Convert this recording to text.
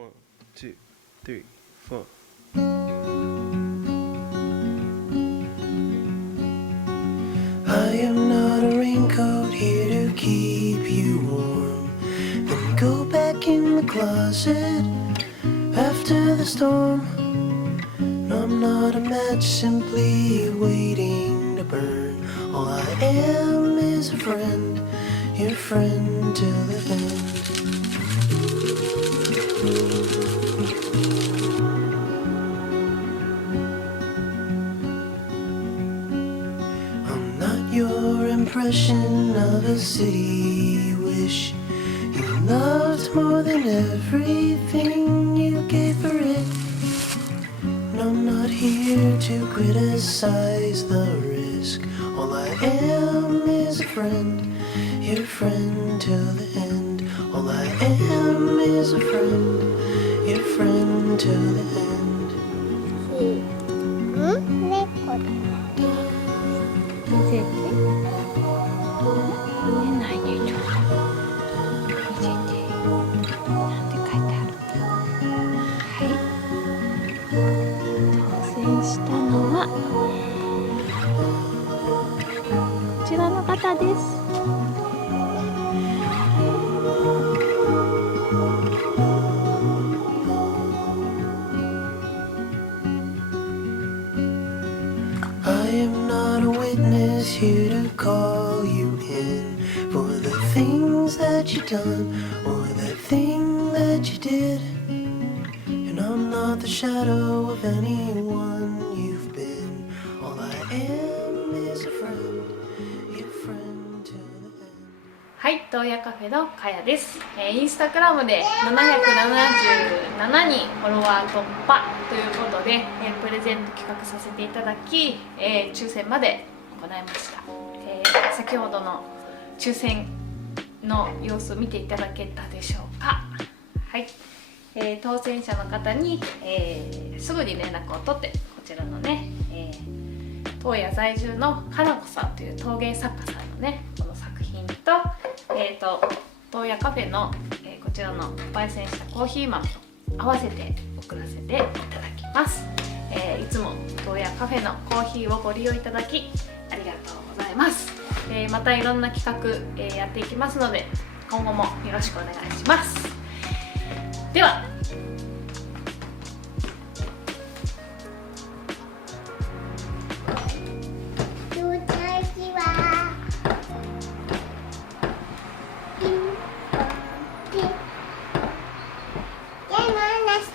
1, 2, 3, 4. I am not a raincoat here to keep you warm. Then go back in the closet after the storm. No, I'm not a match simply waiting to burn. All I am is a friend, your friend till the end. I'm not your impression of a city you wish you loved more than everything you gave for it. And I'm not here to criticize the risk. All I am is a friend, your friend till the end. All I am is a friend, your friend till the end. 猫だ。見せて。見えないでちょっと。見せて。なんて書いてある。はい。当選したのはこちらの方です。I am not a witness here to call you in for the things that you done or the thing that you did. And I'm not the shadow of anyone you've been. All I am is a friend, your friend till the end. はい、洞爺カフェのかやです。インスタグラムで777人フォロワー突破ということで、プレゼント企画させていただき、抽選まで行いました。先ほどの抽選の様子を見ていただけたでしょうか。はい、当選者の方に、すぐに連絡を取って、こちらのね、洞爺在住のかなこさんという陶芸作家さんのね、この作品と、洞爺カフェの、こちらの焙煎したコーヒー豆と合わせて送らせていただきます。いつも洞爺カフェのコーヒーをご利用いただきありがとうございます。またいろんな企画、やっていきますので、今後もよろしくお願いします。では。山梨